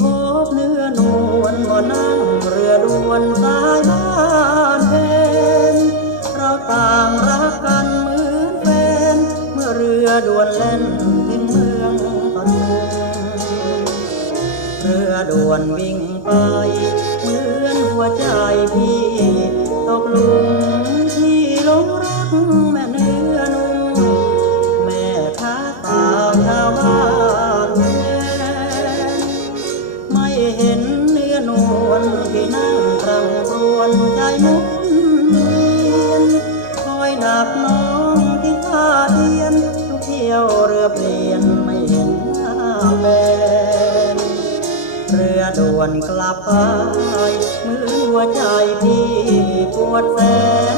พบเนื้อนวลบ่นั่งเรือด่วนสายบ้านเพนเราต่างรักกันเหมือนแฟนเมื่อเรือด่วนเล่นถึงเมืองปทุมเรือด่วนวิ่งไปเหมือนหัวใจพี่ตกหลุมที่ลงรักแม่น เห็นเนื้อนวลที่นั่งรำรวญใจมุนเวียนคอยหนักน้องที่ท่าเทียนทุกเที่ยวเรือเปลี่ยนไม่เห็นหน้าแบนเรือด่วนกลับไปมือหัวใจพี่ปวดแสนไม่พบ